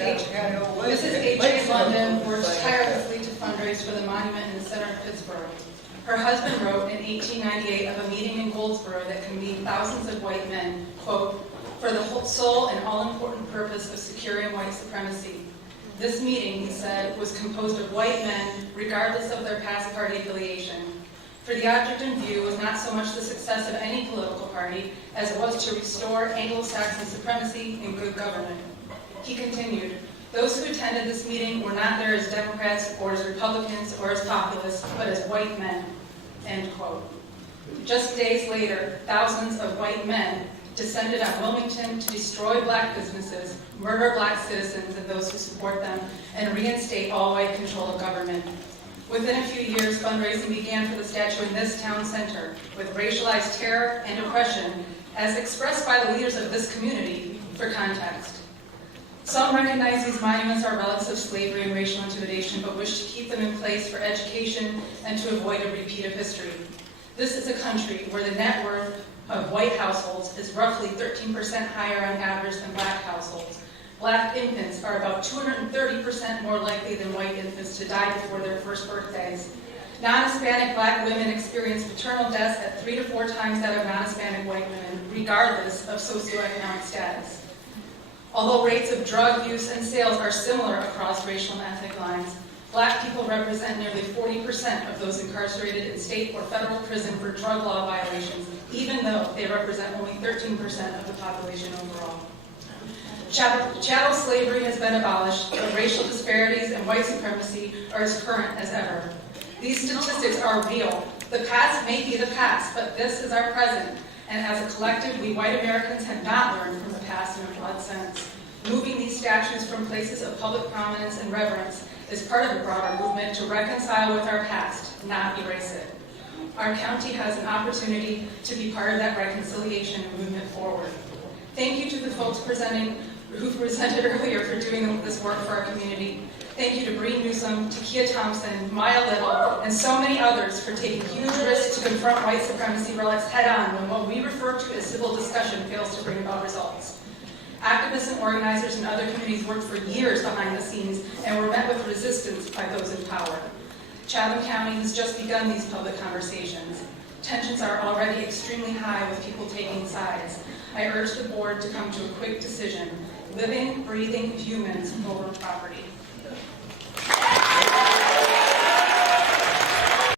H.A. London works tirelessly to fundraise for the monument in the center of Pittsburgh. Her husband wrote in 1898 of a meeting in Goldsboro that convened thousands of white men, quote, for the whole sole and all-important purpose of securing white supremacy. This meeting, he said, was composed of white men, regardless of their past party affiliation. For the object in view was not so much the success of any political party as it was to restore Anglo-Saxon supremacy and good government. He continued, those who attended this meeting were not there as Democrats or as Republicans or as populists, but as white men, end quote. Just days later, thousands of white men descended on Wilmington to destroy black businesses, murder black citizens and those who support them, and reinstate all white control of government. Within a few years, fundraising began for the statue in this town center, with racialized terror and oppression, as expressed by the leaders of this community, for context. Some recognize these monuments are relics of slavery and racial intimidation, but wish to keep them in place for education and to avoid a repeat of history. This is a country where the net worth of white households is roughly 13% higher on average than black households. Black infants are about 230% more likely than white infants to die before their first birthdays. Non-Hispanic black women experience maternal deaths at 3 to 4 times that of non-Hispanic white women, regardless of socioeconomic status. Although rates of drug use and sales are similar across racial and ethnic lines, black people represent nearly 40% of those incarcerated in state or federal prison for drug law violations, even though they represent only 13% of the population overall. Chattel slavery has been abolished, but racial disparities and white supremacy are as current as ever. These statistics are real. The past may be the past, but this is our present. And as a collective, we white Americans have not learned from the past in a broad sense. Moving these statues from places of public prominence and reverence is part of a broader movement to reconcile with our past, not erase it. Our county has an opportunity to be part of that reconciliation and movement forward. Thank you to the folks who presented earlier for doing this work for our community. Thank you to Bree Newsom, Takia Thompson, Maya Little, and so many others for taking huge risks to confront white supremacy relics head-on when what we refer to as civil discussion fails to bring about results. Activists and organizers in other communities worked for years behind the scenes and were met with resistance by those in power. Chatham County has just begun these public conversations. Tensions are already extremely high with people taking sides. I urge the board to come to a quick decision: living, breathing humans over property.